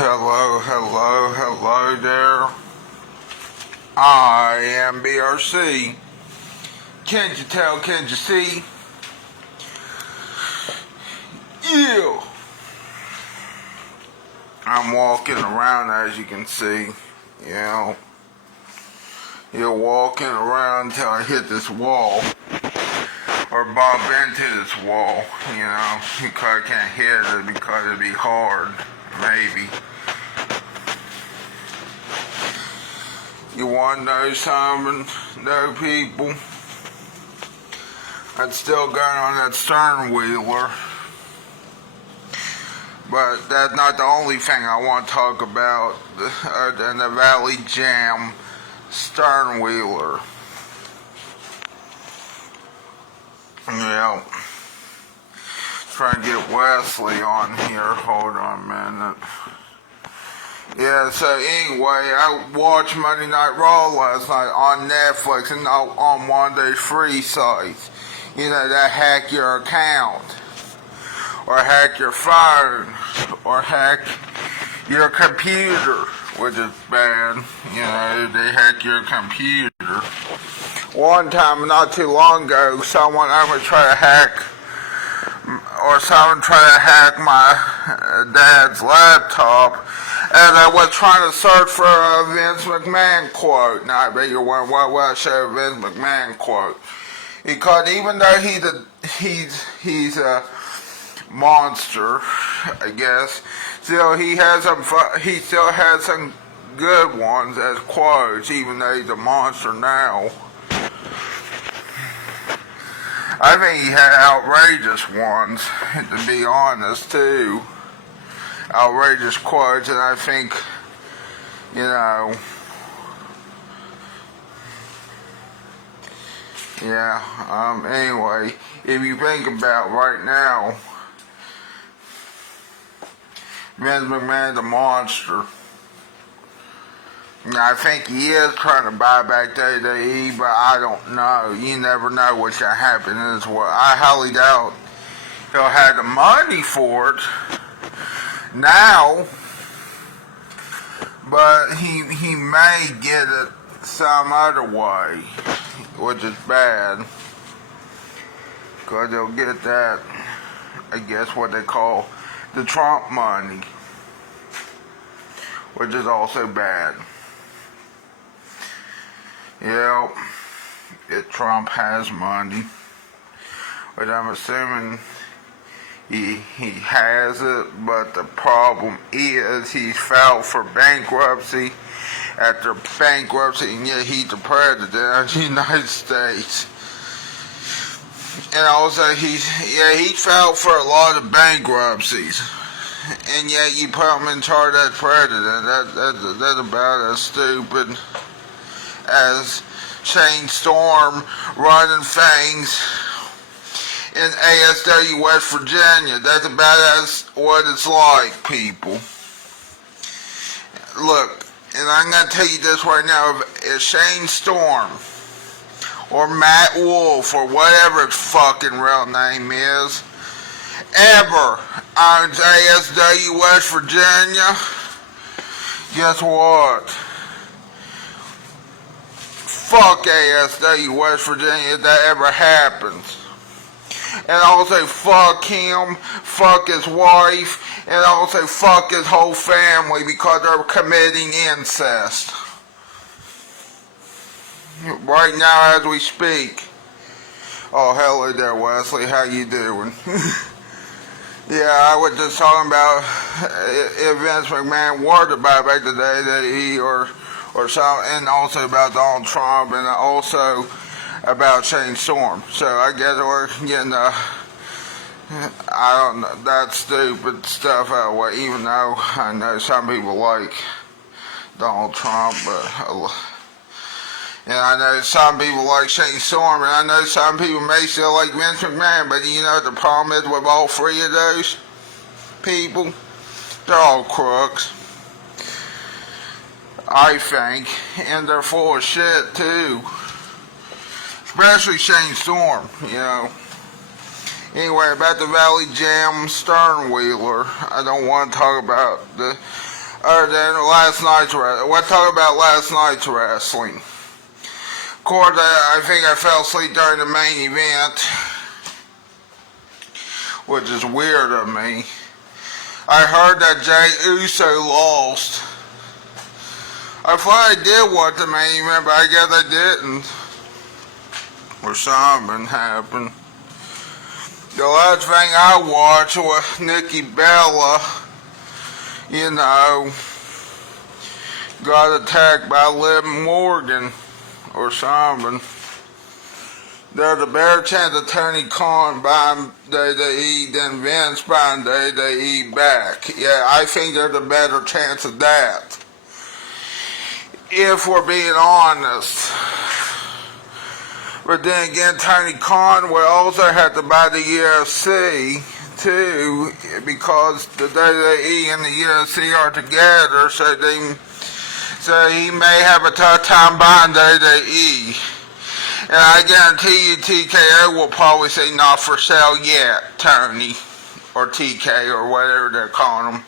Hello, hello, hello there. I am BRC. Can't you tell, can't you see? Yeah. I'm walking around, as you can see. You know, you're walking around until I hit this wall. Or bump into this wall, you know, because I can't hit it because it'd be hard, maybe. You want to know something, though, people? I'm still going on that Sternwheeler. But that's not the only thing I want to talk about in the Valley Jam Sternwheeler. Yeah. Trying to get Wesley on here. Hold on a minute. Yeah, so anyway, I watched Monday Night Raw last night on Netflix and on one of those free sites. You know, that hack your account. Or hack your phone. Or hack your computer, which is bad. You know, they hack your computer. One time, not too long ago, someone tried to hack my dad's laptop, and I was trying to search for a Vince McMahon quote. Now I bet you're wondering why I show a Vince McMahon quote, because even though he's a monster, I guess, still he still has some good ones as quotes, even though he's a monster now. I think he had outrageous ones, to be honest, too. Outrageous quotes, and I think, you know, yeah, anyway, if you think about right now, Vince McMahon's a monster. I think he is trying to buy back WWE, but I don't know. You never know what's going to happen. I highly doubt he'll have the money for it now, but he may get it some other way, which is bad, because they'll get that, I guess, what they call the Trump money, which is also bad. Yep, Trump has money, but I'm assuming he has it, but the problem is he's filed for bankruptcy after bankruptcy, and yet he's the president of the United States. And also he's filed for a lot of bankruptcies, and yet you put him in charge as president. That's about as stupid as Shane Storm running things in ASW, West Virginia. That's about as what it's like, people. Look, and I'm going to tell you this right now, if Shane Storm or Matt Wolf or whatever his fucking real name is ever owns ASW, West Virginia, guess what? Fuck ASW, West Virginia, if that ever happens. And also fuck him, fuck his wife, and also fuck his whole family because they're committing incest. Right now as we speak. Oh, hello there, Wesley, how you doing? Yeah, I was just talking about if Vince McMahon were to buy back the WWE or something, and also about Donald Trump, and also about Shane Storm. So I guess we're getting I don't know, that stupid stuff out of the way, even though I know some people like Donald Trump, and I know some people like Shane Storm, and I know some people may still like Vince McMahon, but you know what the problem is with all three of those people? They're all crooks, I think, and they're full of shit too. Especially Shane Storm, you know. Anyway, about the Valley Jam Sternwheeler, I don't want to talk about other than last night's wrestling. We'll talk about last night's wrestling. Of course, I think I fell asleep during the main event, which is weird of me. I heard that Jey Uso lost. I thought I did watch the main event, but I guess I didn't. Or something happened. The last thing I watched was Nikki Bella, got attacked by Liv Morgan or something. There's a better chance of Tony Khan buying WWE than Vince buying WWE back. Yeah, I think there's a better chance of that, if we're being honest. But then again, Tony Khan will also have to buy the UFC too, because the WWE and the UFC are together, so he may have a tough time buying WWE. And I guarantee you TKO will probably say not for sale yet, Tony, or TK, or whatever they're calling them.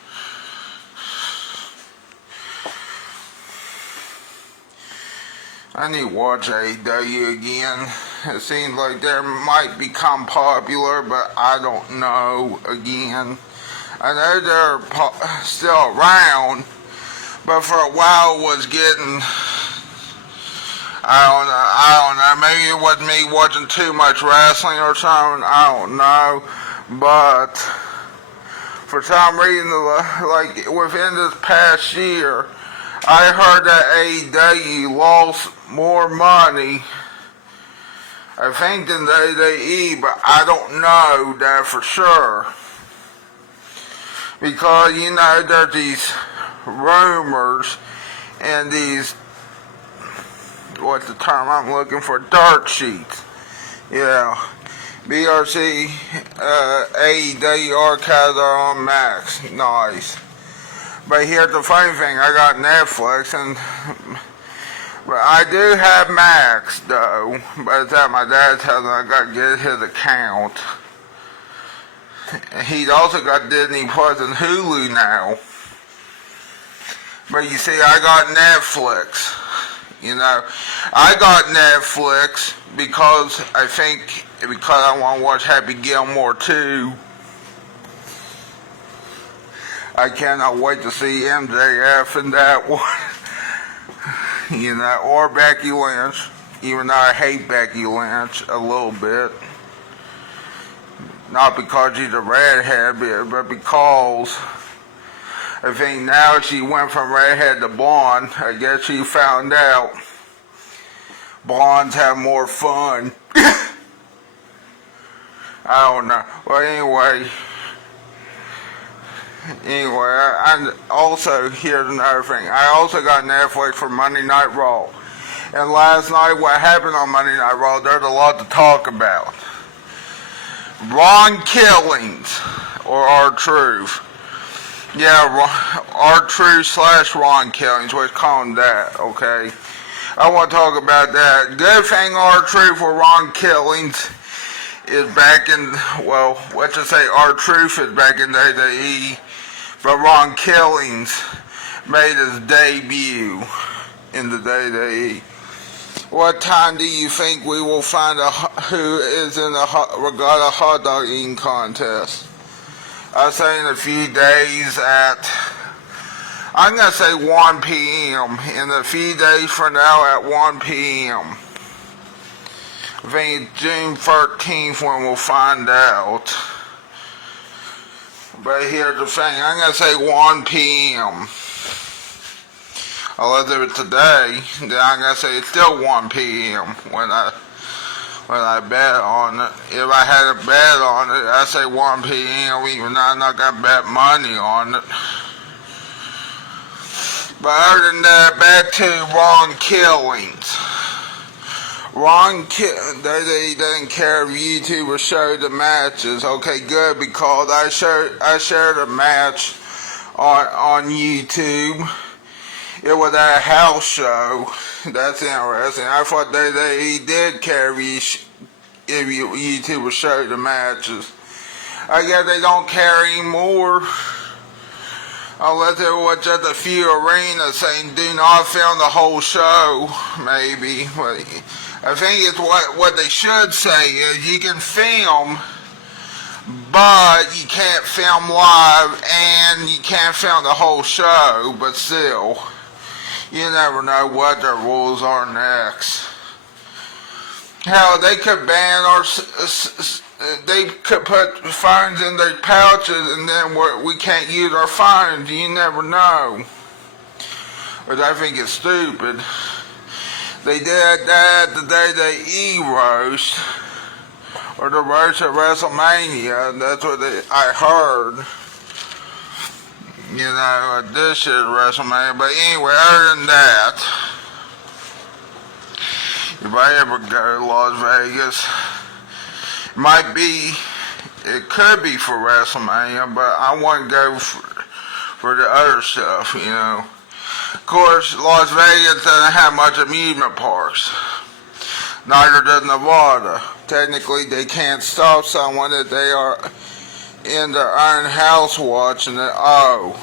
I need to watch AEW again. It seems like they might become popular, but I don't know again. I know they're still around, but for a while it was getting, I don't know, maybe it was me watching too much wrestling or something, I don't know, but for some reason, like within this past year, I heard that AEW lost more money, I think, than the WWE, but I don't know that for sure. Because, there's these rumors and these, what's the term I'm looking for, dirt sheets. Yeah. BRC, AEW archives are on Max. Nice. But here's the funny thing, I got Netflix, but I do have Max, though. By the time my dad's house, I got to get his account. He's also got Disney Plus and Hulu now. But you see, I got Netflix. I got Netflix because I want to watch Happy Gilmore 2. I cannot wait to see MJF in that one. Or Becky Lynch. Even though I hate Becky Lynch a little bit. Not because she's a redhead, but because I think now she went from redhead to blonde. I guess she found out blondes have more fun. I don't know. Well, anyway, I also, here's another thing. I also got Netflix for Monday Night Raw. And last night, what happened on Monday Night Raw, there's a lot to talk about. Ron Killings, or R-Truth. Yeah, R-Truth / Ron Killings, let's call him that, okay? I want to talk about that. Good thing R-Truth or Ron Killings is back in, well, let's just say R-Truth is back in WWE, but Ron Killings made his debut in the WWE. What time do you think we will find who is in the regatta hot dog eating contest? I say in a few days I'm going to say 1 p.m. In a few days from now at 1 p.m. I think it's June 13th when we'll find out. But here's the thing, I'm going to say 1 p.m. Unless if it's today, then I'm going to say it's still 1 p.m. when I bet on it. If I had a bet on it, I'd say 1 p.m. even though I'm not going to bet money on it. But other than that, back to Ron Killings. They didn't care if YouTubers showed the matches. Okay, good, because I shared a match on YouTube. It was at a house show. That's interesting. I thought they did care if YouTubers showed the matches. I guess they don't care anymore. Unless there was just a few arenas saying do not film the whole show, maybe. But I think it's what they should say is you can film, but you can't film live and you can't film the whole show, but still, you never know what their rules are next. Hell, they could ban our, they could put phones in their pouches and then we can't use our phones. You never know. Which I think is stupid. They did that the day they E-roast, or the roast at WrestleMania. That's what I heard. You know, this is WrestleMania. But anyway, other than that, if I ever go to Las Vegas, it could be for WrestleMania, but I want to go for the other stuff, you know. Of course, Las Vegas doesn't have much amusement parks. Neither does Nevada. Technically, they can't stop someone if they are in their own house watching it. Oh.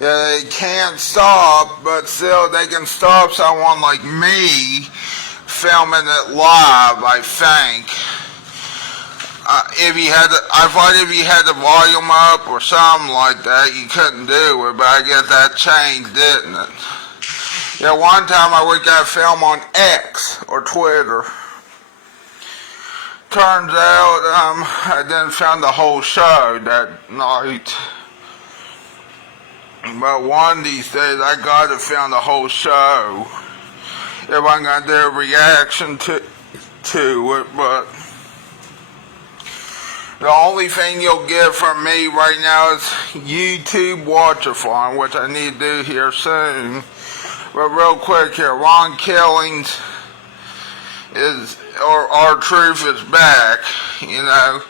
Yeah, they can't stop, but still they can stop someone like me filming it live, I think. I thought if you had the volume up or something like that, you couldn't do it, but I guess that changed, didn't it? Yeah, one time I would get a film on X or Twitter. Turns out, I didn't film the whole show that night. But one of these days, I gotta film the whole show if I'm gonna do a reaction to it, but the only thing you'll get from me right now is YouTube watch-a-thon, which I need to do here soon. But real quick here, Ron Killings R-Truth is back, you know,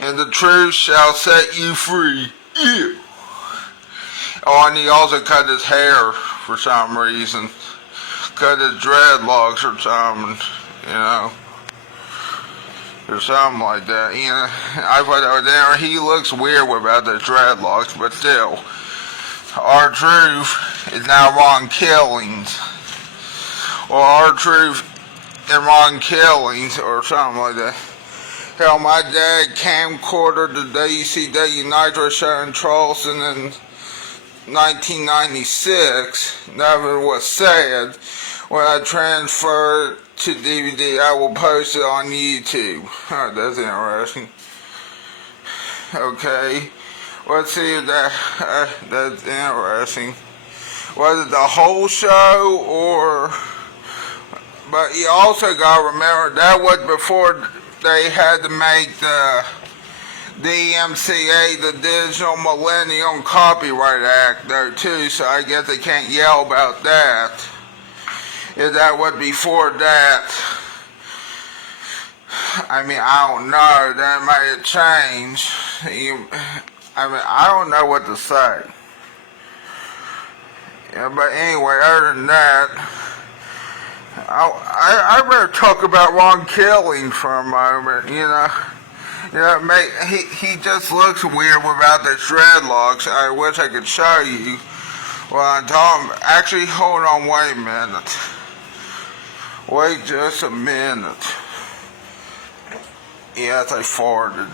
and the truth shall set you free. Yeah. Oh, and he also cut his hair for some reason. Cut his dreadlocks or something, you know. Or something like that, you know. I thought that was there. He looks weird without the dreadlocks, but still. R-Truth is now Ron Killings. Or R-Truth and Ron Killings, or something like that. Hell, my dad camcorded the WCW Nitro show in Charleston in 1996. Never was said. When I transferred to DVD, I will post it on YouTube. Oh, that's interesting. Okay, let's see if that's interesting. Was it the whole show or? But you also gotta remember that was before they had to make the DMCA, the Digital Millennium Copyright Act, though too. So I guess they can't yell about that. If that was before that, I mean, I don't know, that might have changed. I don't know what to say. Yeah, but anyway, other than that, I better talk about Ron Killings for a moment, you know. You know, he just looks weird without the dreadlocks. I wish I could show you. Well, I'm talking, actually, hold on, wait a minute. Wait just a minute. Yes, I farted.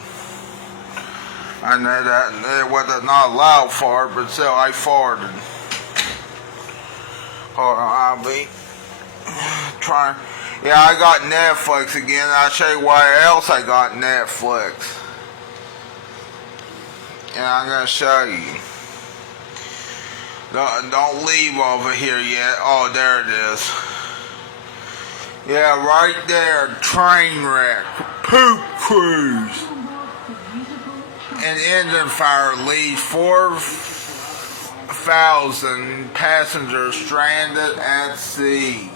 I know that it was not a loud fart, but still I farted. Hold on, I'll be trying. Yeah, I got Netflix again. I'll show you why else I got Netflix. And I'm going to show you. Don't leave over here yet. Oh, there it is. Yeah, right there, Trainwreck, Poop Cruise. An engine fire leaves 4,000 passengers stranded at sea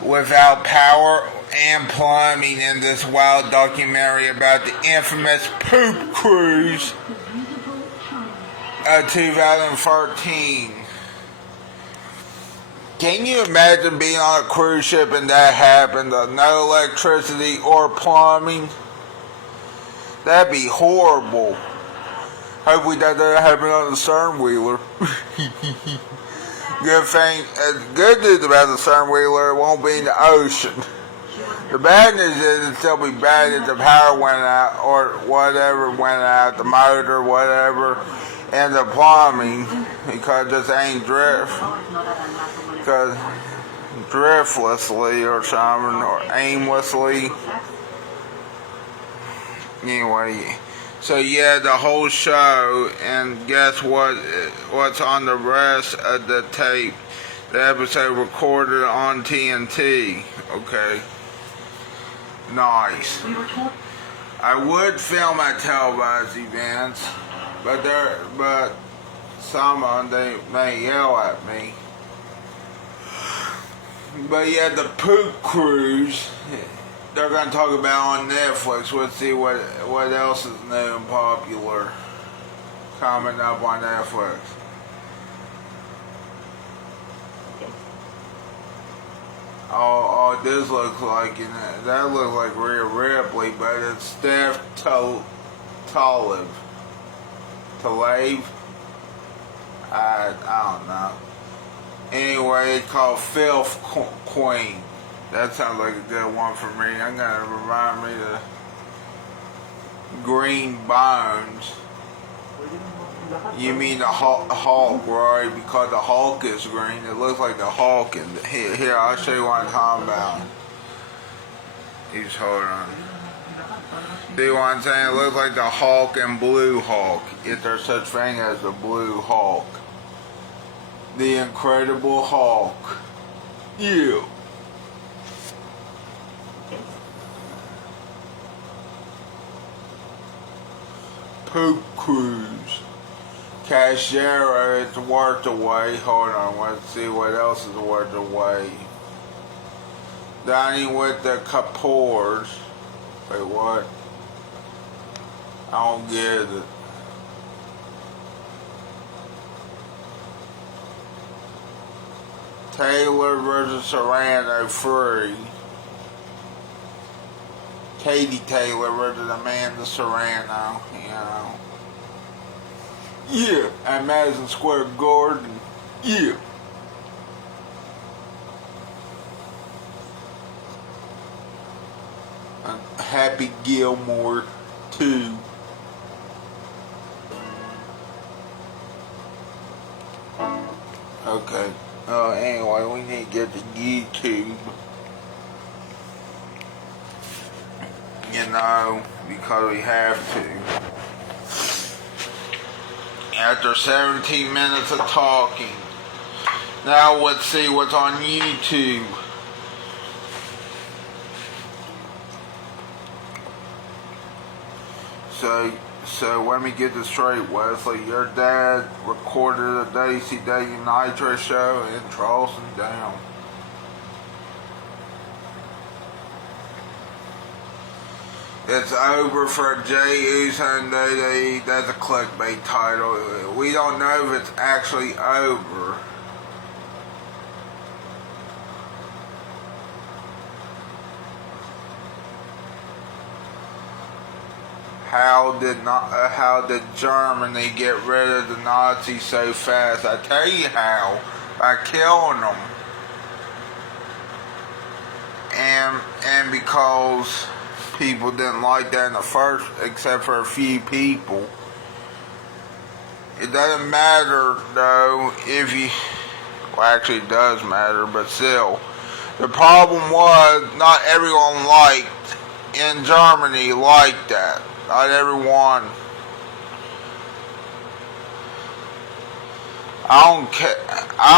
without power and plumbing in this wild documentary about the infamous Poop Cruise of 2013. Can you imagine being on a cruise ship and that happened? No electricity or plumbing? That'd be horrible. Hopefully that doesn't happen on the Sternwheeler. Good news about the Sternwheeler, it won't be in the ocean. The bad news is it'll still be bad if the power went out or whatever went out, the motor, whatever, and the plumbing, because this ain't driftlessly or something, or aimlessly. Anyway, so yeah, the whole show, and guess what's on the rest of the tape? The episode recorded on TNT. Okay. Nice. I would film at televised events, but some of them, they may yell at me. But yeah, the poop cruise, they're going to talk about on Netflix. Let's see what else is new and popular coming up on Netflix. Oh, this looks like, that looks like Rhea Ripley, but it's Steph Talib. I don't know. Anyway, it's called Filth Queen. That sounds like a good one for me. I'm gonna remind me of Green Bones. You mean the Hulk, right? Because the Hulk is green. It looks like the Hulk. Here, I'll show you what I'm talking about. He's holding on. See what I'm saying? It looks like the Hulk and Blue Hulk, if there's such thing as the Blue Hulk. The Incredible Hulk. Yeah. Poop Cruise. Cashier is worth away. Hold on, let's see what else is worth away. Dining with the Kapoors. Wait, what? I don't get it. Taylor versus Serrano 3. Katie Taylor versus Amanda Serrano, you know. Yeah, at Madison Square Garden. Yeah. Happy Gilmore 2. Okay. Anyway, we need to get to YouTube. You know, because we have to. After 17 minutes of talking, now let's see what's on YouTube. So let me get this straight, Wesley. Your dad recorded a WCW Nitro show in Charleston. Damn. It's over for Jey Uso and WWE. That's a clickbait title. We don't know if it's actually over. How did Germany get rid of the Nazis so fast? I tell you how. By killing them. And because people didn't like that in the first, except for a few people. It doesn't matter though if you, well actually it does matter, but still. The problem was not everyone liked, in Germany liked that. Not everyone. I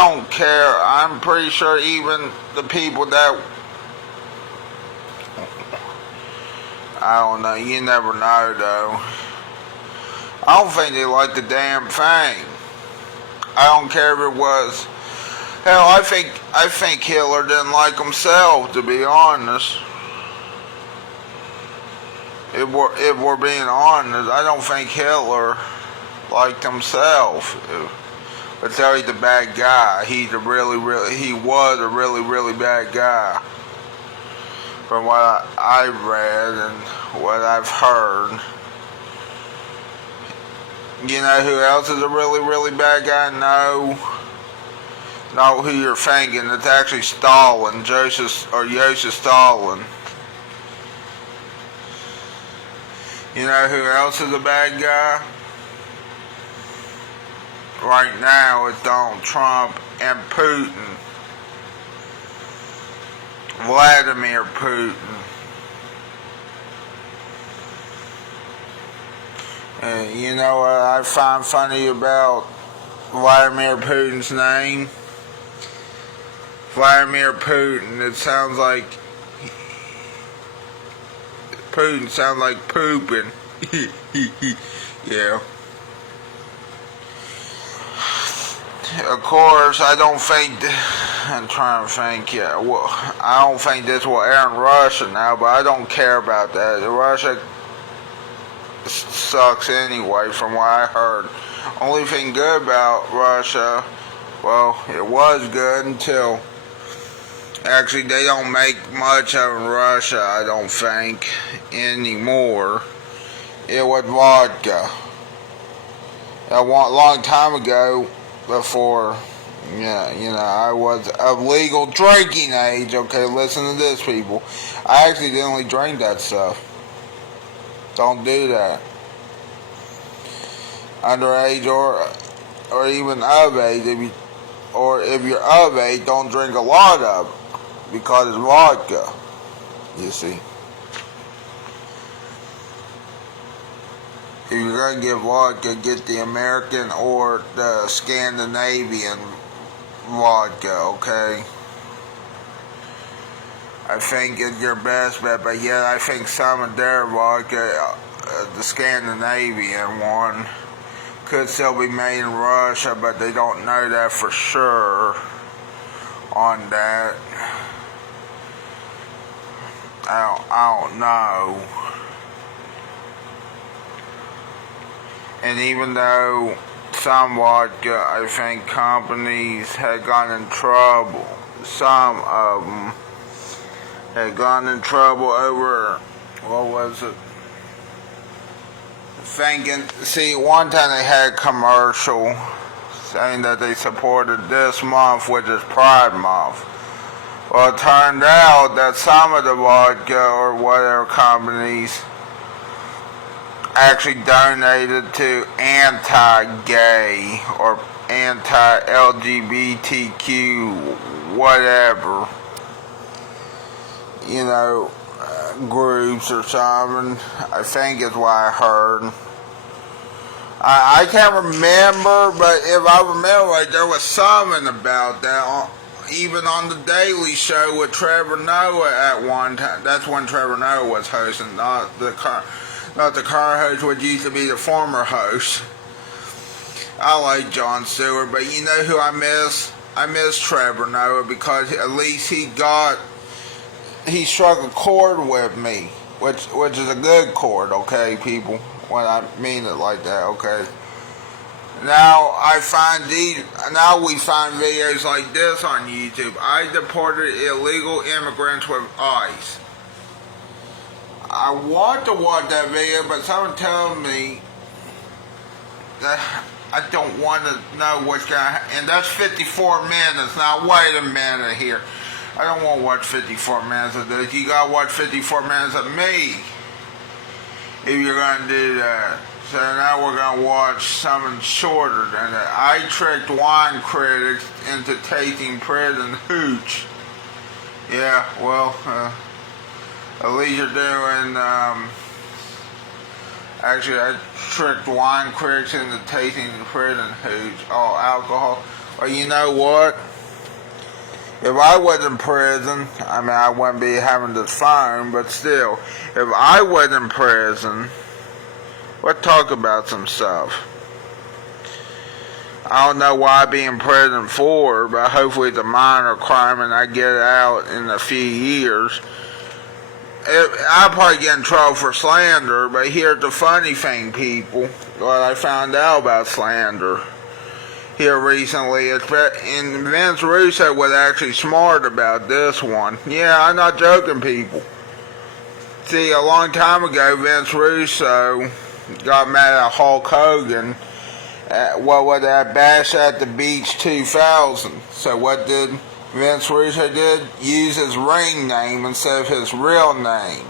don't care. I'm pretty sure even the people that, I don't know, you never know though. I don't think they like the damn thing. I don't care if it was, hell, I think Hitler didn't like himself, to be honest. If we're being honest, I don't think Hitler liked himself. But tell you the bad guy. He was a really, really bad guy. From what I've read and what I've heard. You know who else is a really, really bad guy? No. Not who you're thinking. It's actually Stalin. Joseph Stalin. You know who else is a bad guy? Right now it's Donald Trump and Putin. Vladimir Putin. And you know what I find funny about Vladimir Putin's name? Vladimir Putin, it sounds like Putin sounds like pooping. Yeah. Of course, I don't think, I'm trying to think, yeah, well, I don't think this will air in Russia now, but I don't care about that. Russia sucks anyway, from what I heard. Only thing good about Russia, well, it was good until, actually they don't make much of in Russia, I don't think, anymore. It was vodka. A long time ago, before, yeah, you know, I was of legal drinking age. Okay, listen to this, people. I accidentally drank that stuff. Don't do that. Underage or even of age, if you're of age, don't drink a lot of it because it's vodka. You see. If you're going to get vodka, get the American or the Scandinavian vodka, okay? I think it's your best bet, but yet I think some of their vodka, the Scandinavian one, could still be made in Russia, but they don't know that for sure on that. I don't know. And even though some vodka, I think companies had gotten in trouble, some of them had gotten in trouble over, what was it? See, one time they had a commercial saying that they supported this month, which is Pride Month. Well, it turned out that some of the vodka or whatever companies actually donated to anti-gay or anti-LGBTQ whatever, you know, groups or something. I think is what I heard. I can't remember, but if I remember right, there was something about that, even on the Daily Show with Trevor Noah at one time. That's when Trevor Noah was hosting, not the current host, which used to be the former host. I like Jon Stewart, but you know who I miss? I miss Trevor Noah, because at least he struck a chord with me, which is a good chord, okay, people, when I mean it like that, okay. Now we find videos like this on YouTube. I deported illegal immigrants with ICE. I want to watch that video, but someone telling me that I don't want to know what's going to happen. And that's 54 minutes. Now, wait a minute here. I don't want to watch 54 minutes of this. You got to watch 54 minutes of me if you're going to do that. So now we're going to watch something shorter than that. I tricked wine critics into tasting prison hooch. Yeah, well, at least you're doing, actually I tricked wine critics into tasting prison hooch, all alcohol. Well, you know what? If I was in prison, I mean, I wouldn't be having this phone, but still, if I was in prison, let's talk about some stuff. I don't know why I'd be in prison for, but hopefully it's a minor crime and I get out in a few years. I'll probably get in trouble for slander, but here's the funny thing, people, what I found out about slander here recently, and Vince Russo was actually smart about this one. Yeah, I'm not joking, people. See, a long time ago, Vince Russo got mad at Hulk Hogan what was that, Bash at the Beach 2000. So what did Vince Russo did? Use his ring name instead of his real name.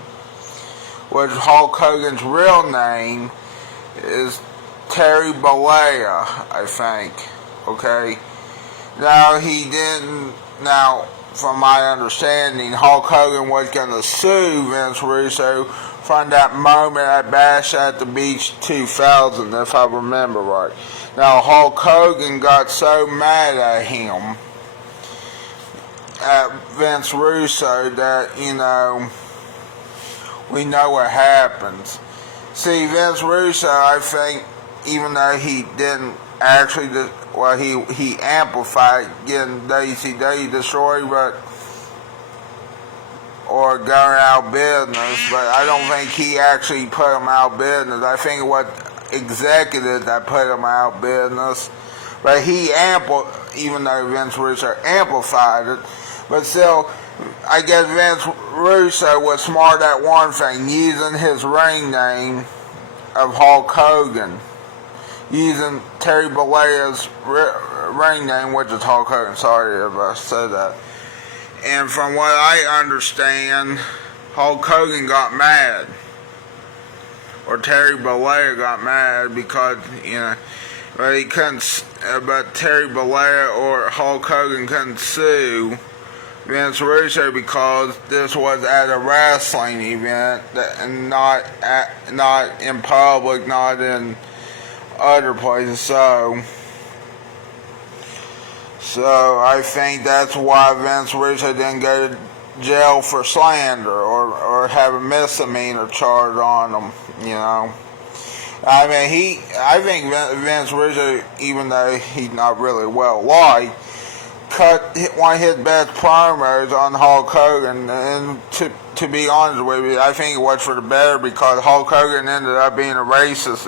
Which Hulk Hogan's real name is Terry Bollea, I think. Okay? Now, he didn't... Now, from my understanding, Hulk Hogan was going to sue Vince Russo from that moment at Bash at the Beach 2000, if I remember right. Now, Hulk Hogan got so mad at him, at Vince Russo, that, we know what happens. See, Vince Russo, I think, even though he didn't actually, he amplified getting WCW destroyed, or going out business, but I don't think he actually put him out business. I think it was executives that put him out business, but even though Vince Russo amplified it, but still, I guess Vince Russo was smart at one thing, using his ring name of Hulk Hogan, using Terry Bollea's ring name, which is Hulk Hogan. Sorry if I said that. And from what I understand, Hulk Hogan got mad, or Terry Bollea got mad because, but he couldn't. But Terry Bollea or Hulk Hogan couldn't sue Vince Russo because this was at a wrestling event, and not in public, not in other places. So I think that's why Vince Russo didn't go to jail for slander or have a misdemeanor charge on him. I mean, I think Vince Russo, even though he's not really well liked, cut one of his best promos on Hulk Hogan, and to be honest with you, I think it was for the better, because Hulk Hogan ended up being a racist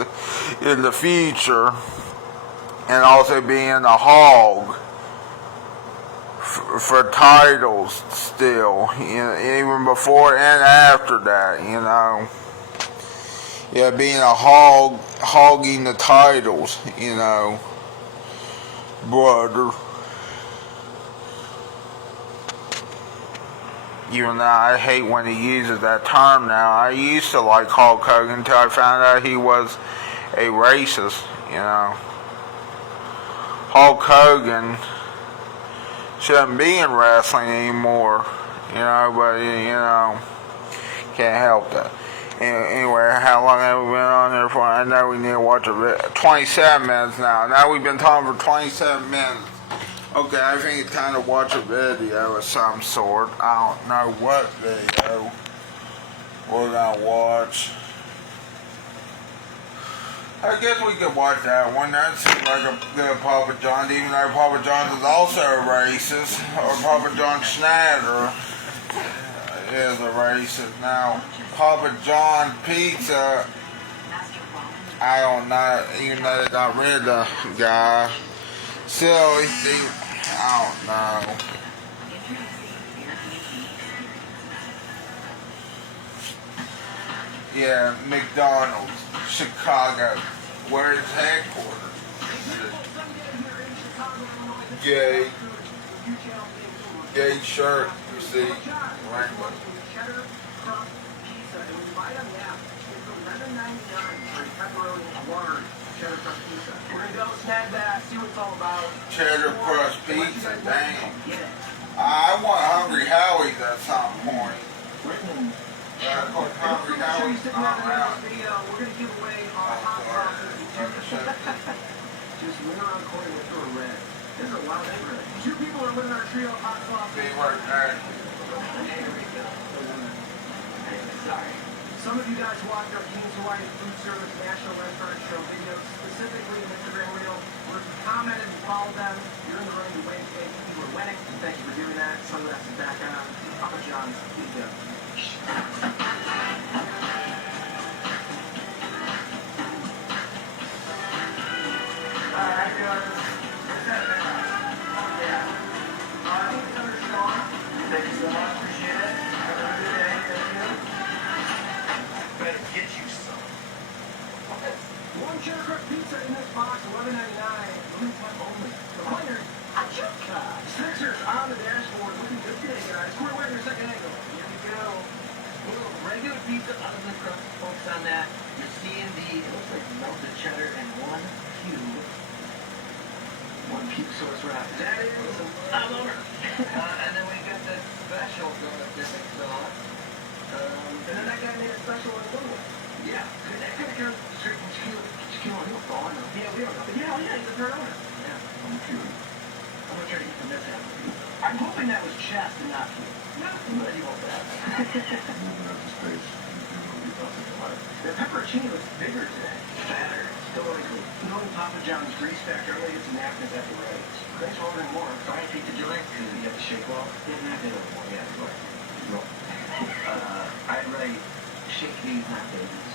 in the future, and also being a hog for titles still, even before and after that, Yeah, being a hog, hogging the titles, brother. Even though I hate when he uses that term now. I used to like Hulk Hogan until I found out he was a racist, Hulk Hogan shouldn't be in wrestling anymore, but, can't help that. Anyway, how long have we been on here for? I know we need to watch a bit. 27 minutes now. Now we've been talking for 27 minutes. Okay, I think it's time to watch a video of some sort. I don't know what video we're going to watch. I guess we could watch that one. That seems like a good Papa John's, even though Papa John's is also a racist. Or Papa John Schneider is a racist. Now, Papa John's Pizza, I don't know, even though they got rid of the guy. Still, I don't know. Yeah, McDonald's, Chicago, where it's headquartered. Gay shirt, you see, Wrangler. Cheddar crust pizza, dang. I want Hungry Howie's at some point. Hungry Howie's not around. We're going to give away our hot sauces. Just went around the corner with her red. There's a lot of red. 2 people are winning our trio of hot sauces. Be right back. Sorry. Some of you guys watched our King's Hawaii Food Service National Restaurant Show videos, specifically in Instagram Reel. We're commented and followed them. You're in the running to win today. You were winning, and thank you for doing that. Some of that's back on Papa John's Pizza. Alright, guys. Yeah. Thank you so much. Appreciate it. Have a good day. Thank you. Better get you some. One cheddar crust pizza in this box, $11.99. One peak source wrap. That is all over. And then we got the special going up there next on. And then that guy made a special one in one. Yeah. That kind of goes straight from Shaquille O'Neal. Oh, I know. Yeah, we don't know. But yeah, he's a third owner. Yeah. I'm curious. I'm going to try to get the mess out. I'm hoping that was chest and not food. No, but you won't that. Moving up to space. The pepperoncini looks bigger today. Fatter. Still really cool. No Papa John's grease factor. I'm going to get some napkins at the Reds. Thanks for ordering more. Sorry, I pizza joint because you got the shake well. I did order more. Yeah, go ahead. No. I'd write shake these, not babies.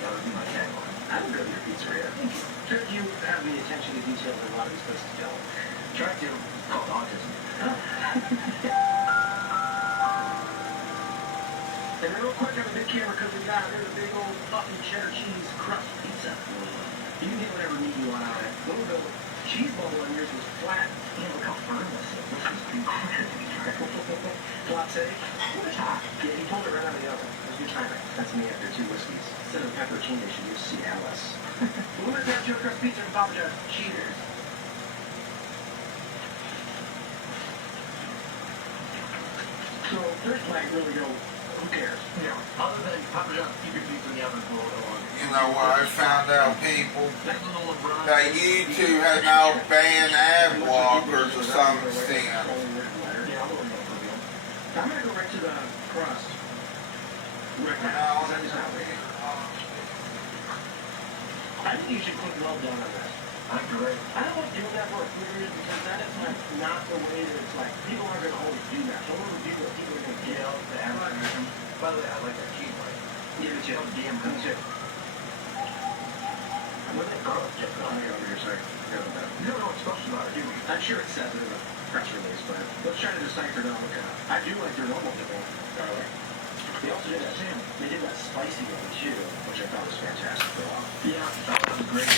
That would be my tagline. I would go to your pizzeria. Thank you. Sure, you have the attention to detail that a lot of these places don't. Try to. Called autism. And real quick on the big camera, because we got rid of the big old fluffy cheddar cheese crust pizza. You can get whatever meat you want on it. The little cheese bubble on yours was flat. Yeah, look how firm this is. This is pizza. Flop say? It was hot. Yeah, he pulled it right out of the oven. It was good timing. That's me after 2 whiskeys. Instead of pepperoncini, they should use Cialis. We're going to have cheddar crust pizza and Papa John's. Cheers. So, first leg really go, who cares? Yeah. Other than Papa John's, keep your pizza in the oven for a little longer. You know what I found out, people? That YouTube has now banned ad blockers to some extent. I'm going to go right to the crust. Right now. I think you should click well done on that. I agree. I don't like doing that for a food review because that is like not the way that it's like. People aren't going to always do that. So we'll review what people are going to get out the advertising. By the way, I like that cheese plate. Yeah, but you have damn good too. I'm going to garlic chip on me over here, sorry. You don't know what's supposed to about it, do we? I'm sure it says it in the press release, but let's try to decipher it out. I do like their normal garlic. They also did that same. They did that spicy one too, which I thought was fantastic for a while. Yeah, that was great.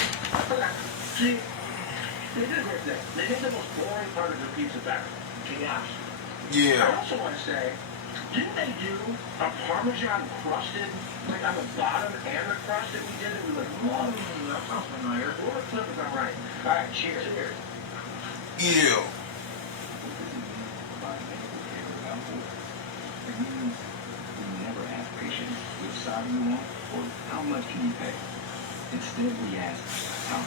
See, they did a great thing. They did the most boring part of the pizza better. Gosh. Yeah. I also want to say, didn't they do a Parmesan crusted, like on the bottom and the crust that we did? And we were like, whoa, that sounds familiar. We'll flip if I'm right. All right, cheers. Cheers. Yeah. You want, or how much can you pay? Instead, we ask,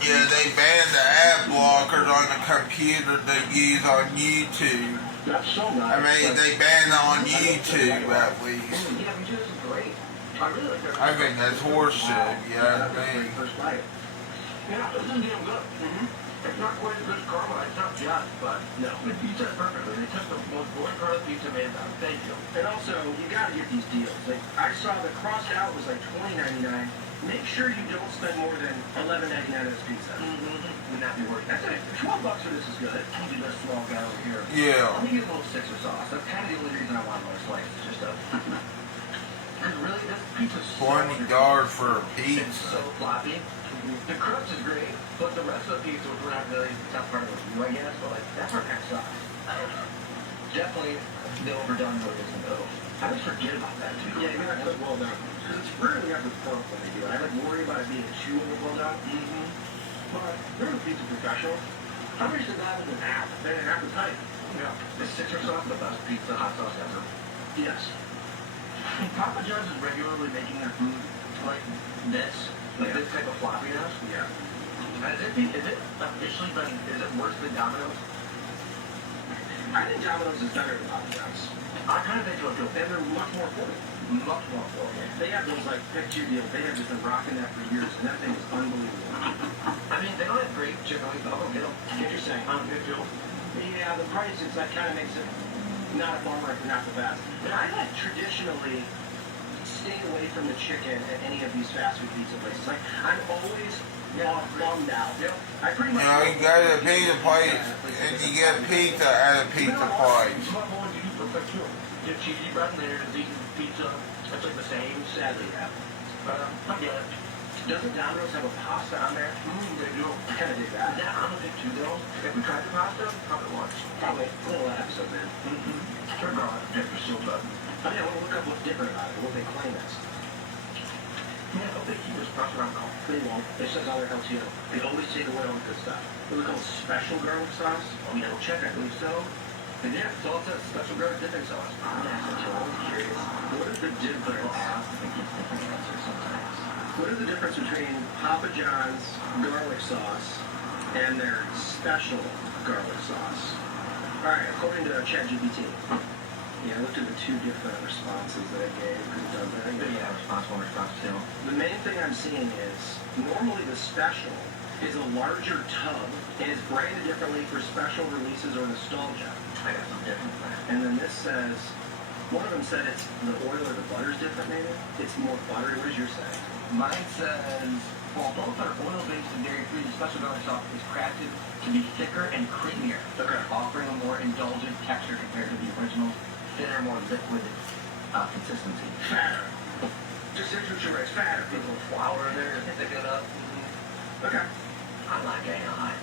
yeah, they banned the ad blockers on the computer they use on YouTube. That's so nice. I mean, they banned it on YouTube at least. Yeah, I mean, this is great. I really like that. I think that's horseshit, yeah, I think. Yeah, this is damn good. It's not quite as good as Carmine. It's not just, but no. The pizza's perfectly. They took the most boring part of the pizza made out. Thank you. And also, you gotta get these deals. Like, I saw the crossed out was like $20.99. Make sure you don't spend more than $11.99 on this pizza. Would not be worth it. That's it. $12 for this is good. Keep it this small guy over here. Yeah. Let me get a little Sixer sauce. That's kind of the only reason I want another slice. It's just a... Because really, this pizza's so... $20 for a pizza. It's so floppy. The crust is great, but the rest of the pizza was not really the tough part of the review, I guess, but like, that part kind of sucks. Definitely the overdone noodles in the middle. I just forget about that too. Yeah, you gotta cook well done. Because it's really up to the pork when they do it. I like worry about it being too well done. But they're a pizza professional. I'm used to that with an app. They're an appetite. Yeah. The Citrus sauce is the best pizza hot sauce ever. Yes. Papa John's is regularly making their food like this. Like this type of floppiness? Yeah. Is it officially been, is it worse than Domino's? I think Domino's is better than Papa John's. I kind of think so too. And they're much more affordable. Much more affordable. They have those like pick two deals. They have just been rocking that for years, and that thing is unbelievable. I mean, they don't have great chicken wings, but I'll get them. Get what you're saying. Good too. Yeah, the price, it's like kind of makes it not a bummer if you're not the best. But I like traditionally stay away from the chicken at any of these fast food pizza places. Like, I'm always bummed out. I pretty much... You know, you go to a pizza place and you get pizza at a pizza place. Get cheesy bread in there, vegan pizza. It's like the same, sadly, yeah. But, I get it. Doesn't Domino's have a pasta on there? They do. I kind of dig that. Yeah, I'm a big too, though. If we tried the pasta, probably once. Probably. A little episode, man. Sure, girl, it's so good. I mean, I want to look up what's different about it, what they claim is. Yeah, but they keep this brush around called. They won't. It says on their LTO. They always take away all the good stuff. What is it called? Special garlic sauce? Oh, yeah, we'll check. I believe so. And yeah, it's all says special garlic dipping sauce. Yeah, so I'm curious. What is the difference? What is the difference between Papa John's garlic sauce and their special garlic sauce? All right, according to ChatGPT. Yeah, I looked at the two different responses that I gave because it does that. Yeah, response 1, response 2. The main thing I'm seeing is normally the special is a larger tub and is branded differently for special releases or nostalgia. I got some different. And then this says, one of them said it's the oil or the butter's different maybe? It's more buttery. What does yours say? Mine says, while both are oil-based and dairy-free, the special garlic sauce is crafted to be thicker and creamier, offering a more indulgent texture compared to the original, thinner, more liquid consistency. Fatter. Just signature is fatter. Put a little flour in there to thicken it up. Okay. I like AI.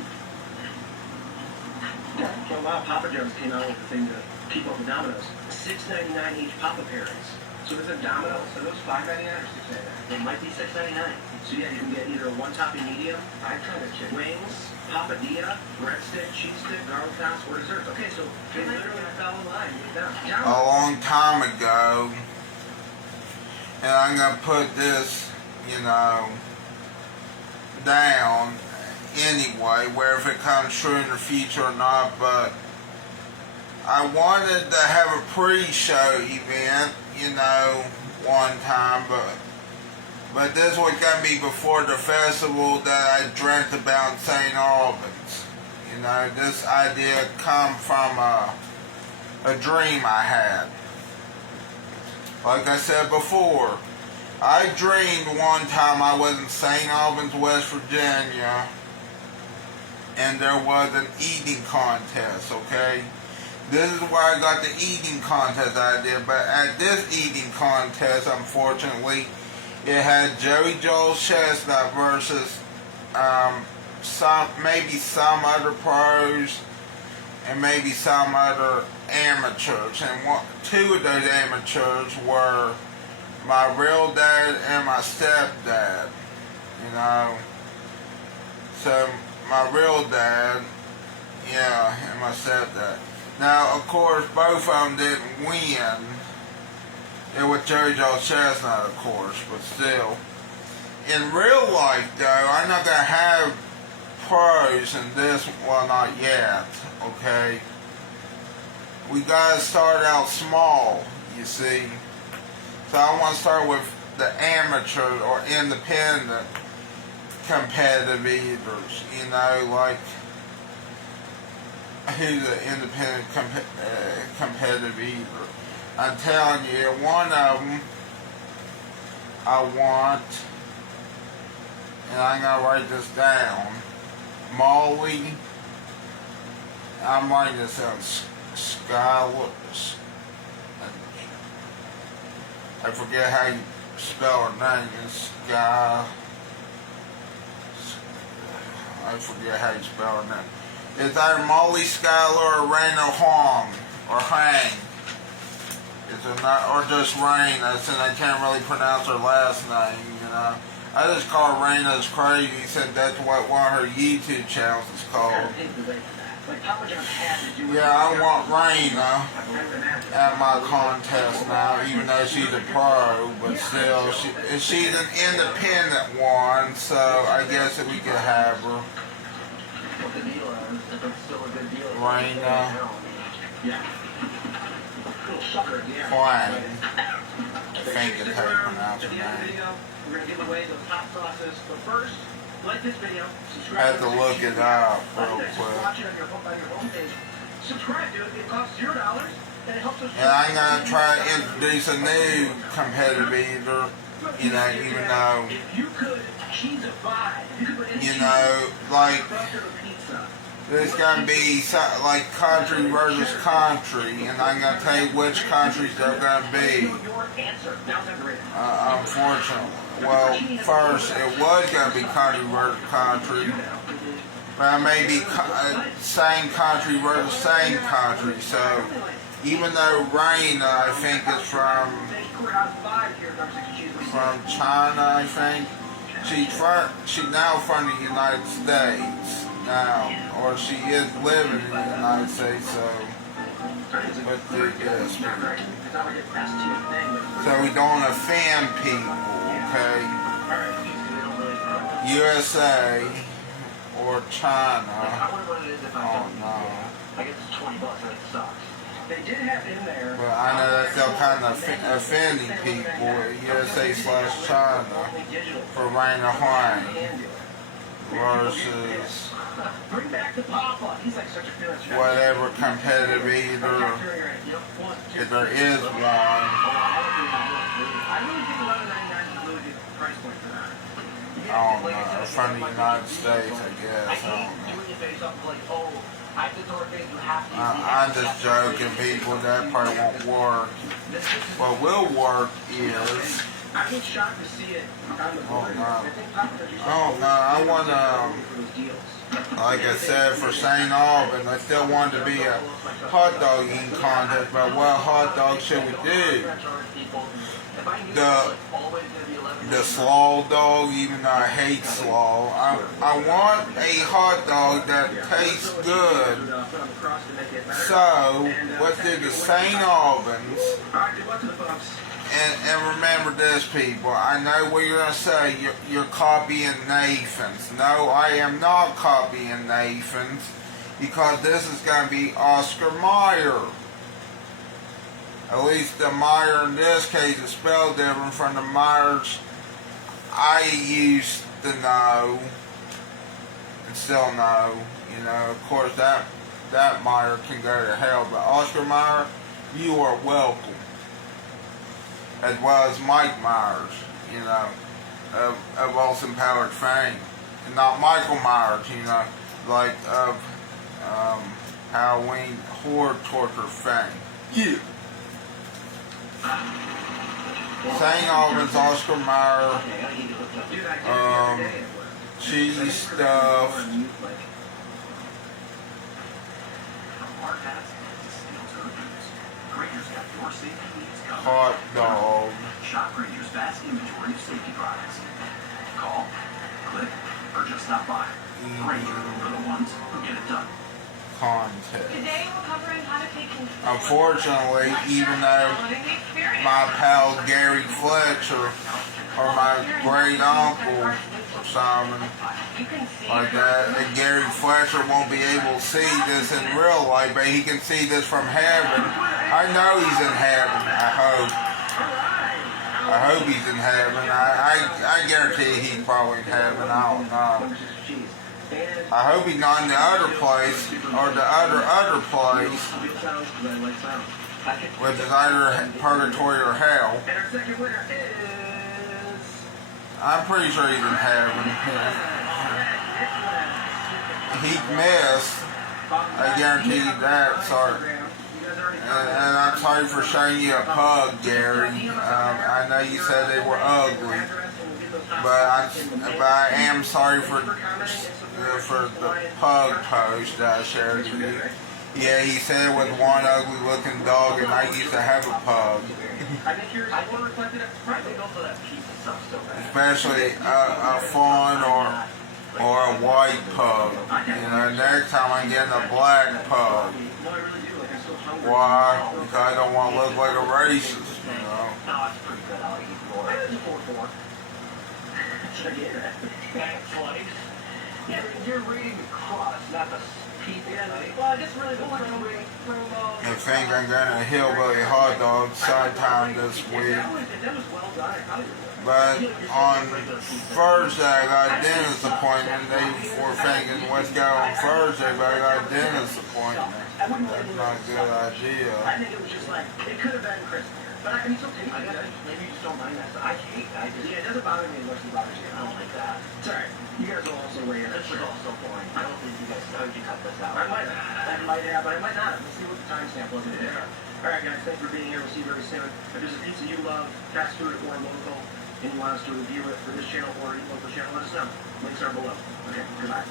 Well, Papa John's came out with the thing to keep up with Domino's. $6.99 each Papa pairings. So is it Domino's? Are those $5.99 or $6.99? They might be $6.99. So yeah, you can get either a one-topping medium, I tried the chicken wings, papadilla, breadstick, cheese stick, garlic toast, or desserts. Okay, so they literally fell in line. A long time ago, and I'm gonna put this, down anyway, where if it comes true in the future or not, but I wanted to have a pre-show event, one time, but this was gonna be before the festival that I dreamt about in St. Albans. This idea come from a dream I had. Like I said before, I dreamed one time I was in St. Albans, West Virginia, and there was an eating contest, okay? This is where I got the eating contest idea, but at this eating contest, unfortunately, it had Joey Joel Chestnut versus maybe some other pros and maybe some other amateurs. And two of those amateurs were my real dad and my stepdad. So my real dad, and my stepdad. Now, of course, both of them didn't win. It was Joey Joel Chestnut, of course, but still. In real life, though, I'm not going to have pros in this, well, not yet, okay? We got to start out small, you see. So I want to start with the amateur or independent competitive eaters, like who's an independent competitive eater. I'm telling you, one of them I want, and I'm going to write this down, Molly, I'm writing this down, Skylar, I forget how you spell her name, I forget how you spell her name. It's either Molly Skylar or Raina Hong, or Hang. Or just Rain, since I can't really pronounce her last name, I just call her Rain as crazy, since that's what one of her YouTube channels is called. Yeah, I want Raina at my contest now, even though she's a pro, but still, she's an independent one, so I guess that we could have her. Raina. Fine. I think that's how you pronounce her name. We're going to give away those hot sauces, but first, like this video, subscribe. I have to look it up real quick. Watch it on your homepage. Subscribe to it. It costs $0, and it helps us. And I'm going to try to introduce a new competitive eater, even though, if you could cheese a vibe, if you could put any like, there's going to be like country versus country, and I'm going to tell you which countries they're going to be. Unfortunately. Well, first, it was going to be country versus country, but it may be same country versus same country. So, even though Raina, I think, is from from China, I think. She's now from the United States now, or she is living in the United States. So let's do this. So we don't offend people, okay? USA or China. Oh no. I guess it's $20 and it sucks. They did have in there. But I know that's still kind of offending people. USA/China for Rain or Hwang versus Bring back the Papa. He's like such a feeling. whatever competitive either, if there is one. I really think $11.99 is a really good price point for that. I don't know, from the United States, I guess. I don't know. I'm just joking, people. That probably won't work. What will work is. I was shocked to see it on the board. Oh no, I want to, like I said, for St. Albans, I still want to be a hot dog eating contest, but what hot dog should we do? The slaw dog, even though I hate slaw. I want a hot dog that tastes good. So, let's do the St. Albans. And remember this, people. I know what you're going to say. You're copying Nathan's. No, I am not copying Nathan's. Because this is going to be Oscar Mayer. At least the Meyer in this case is spelled different from the Myers I used to know and still know. You know, of course that Meyer can go to hell, but Oscar Mayer, you are welcome. As well as Mike Myers, you know, of Austin Powers fame. And not Michael Myers, you know, like of Halloween horror torture fame. Yeah. St. Albans, Oscar Mayer, cheese stuff, hot dog. Shop Granger's vast inventory of safety products. Call, click, or just stop by. Granger are the ones who get it done. Contest. Today we're covering how to take Unfortunately, even though my pal Gary Fletcher or my great uncle Simon like that, and Gary Fletcher won't be able to see this in real life, but he can see this from heaven. I know he's in heaven. I hope he's in heaven. I guarantee he's probably in heaven. I don't know. I hope he's not in the other place, or the other place, which is either purgatory or hell. I'm pretty sure he's in heaven. He missed. I guarantee you that. Sorry. And I'm sorry for showing you a pug, Gary. I know you said they were ugly, but I am sorry for the pug post that I shared with you. Yeah, he said it was one ugly looking dog, and I used to have a pug. Especially a fawn or a white pug. You know, next time I'm getting a black pug. Why? Because I don't want to look like a racist, you know. You're reading the cross, not the people. Well, I just really want to read I think I'm going to Hillbilly Hot Dog sometime this week. But on Thursday, I got a dentist appointment. Day before thinking, let's go on Thursday, but I got a dentist appointment. That's not a good idea. I think it was just like, it could have been Christmas. But I mean, it's okay. Maybe you just don't mind that. I hate that. Yeah, it doesn't bother me as much as it bothers you. I don't like that. It's alright. You guys will also weigh in. This is also boring. I don't think you guys know you cut this out. I might have, but I might not. Let's see what the timestamp was in there. Alright, guys. Thanks for being here. We'll see you very soon. If there's a pizza you love, fast food or local, and you want us to review it for this channel or any local channel, let us know. Links are below. Okay, goodbye.